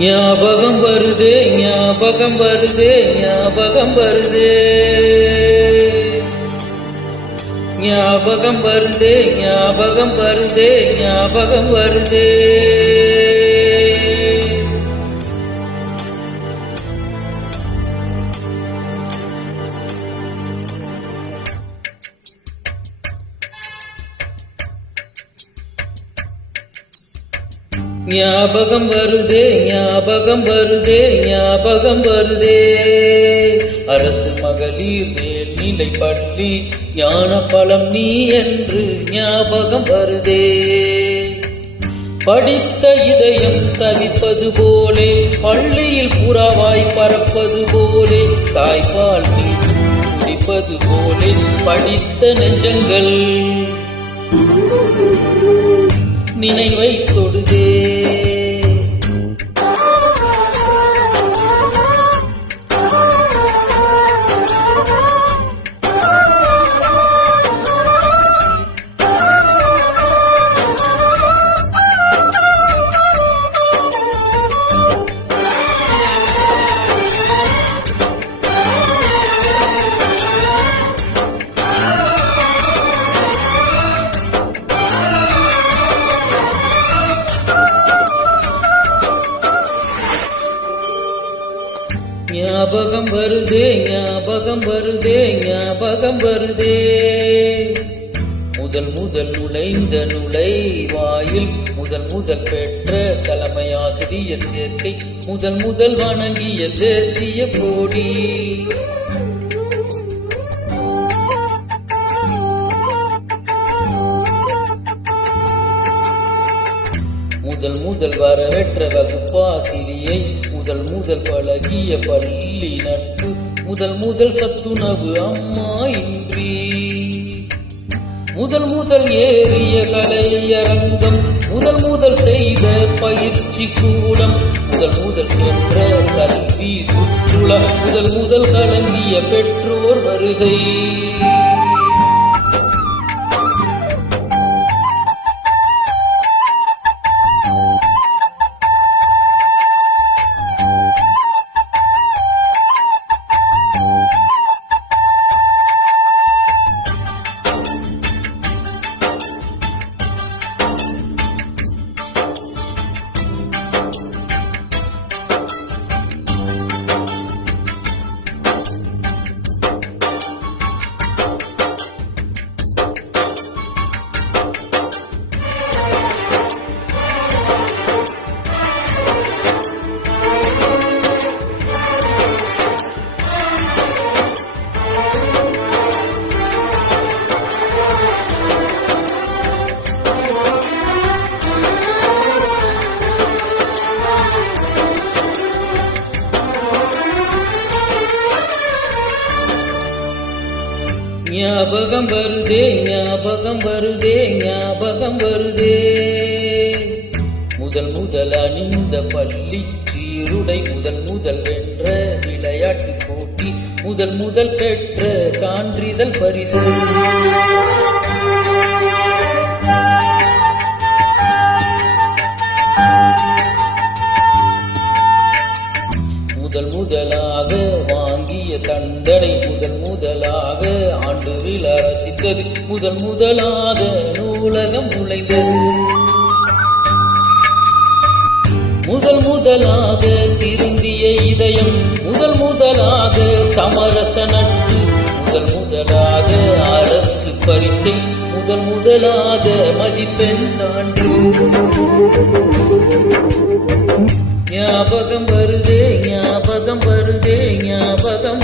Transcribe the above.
ஞாபகம் வருதே ஞாபகம் வருதே ஞாபகம் வருதே ஞாபகம் வருதே ஞாபகம் வருதே ஞாபகம் வருதே ஞாபகம் வருதே ஞாபகம் வருதே ஞாபகம் வருதே அரசு மகளிர் மேல்நிலை பள்ளி ஞான பழம் நீ என்று ஞாபகம் வருதே படித்த இதயம் தவிப்பது போலே பள்ளியில் புறாவாய் பறப்பது போலே தாய்ப்பால் நீ குடிப்பது போலே படித்த நெஞ்சங்கள் நினைவை தொடுதே ஞாபகம் வருதே ஞாபகம் வருதே ஞாபகம் வருதே முதல் முதல் நுழைந்த நுழைவாயில் முதல் பெற்ற தலைமை ஆசிரியர் சேர்க்கை முதல் வணங்கிய தேசிய கோடி முதல் வரவேற்ற வகுப்பாசிரியை முதல் பழகிய பள்ளி நட்பு முதல் சத்துணவு அம்மா இன்றி முதல் ஏறிய கலையரங்கம் முதல் செய்த பயிற்சி கூடம் முதல் சென்ற கல்வி சுற்றுலா முதல் கலங்கிய பெற்றோர் வருகை ஞாபகம் வருதே ஞாபகம் வருதே ஞாபகம் வருதே முதல் அணிந்த பள்ளி சீருடை முதல் வென்ற விளையாட்டு போட்டி முதல் பெற்ற சான்றிதழ் பரிசு முதலாக வாங்கிய தண்டனை முதலாக ஆண்டுவில் அரசித்தது முதலாக நூலகம் நுழைந்தது முதலாக திருந்திய இதயம் முதலாக சமரச நட்பு முதலாக அரசு பரீட்சை முதலாக மதிப்பெண் சான்று ஞாபகம் வருதே ஞாபகம் வருதே ஞாபகம்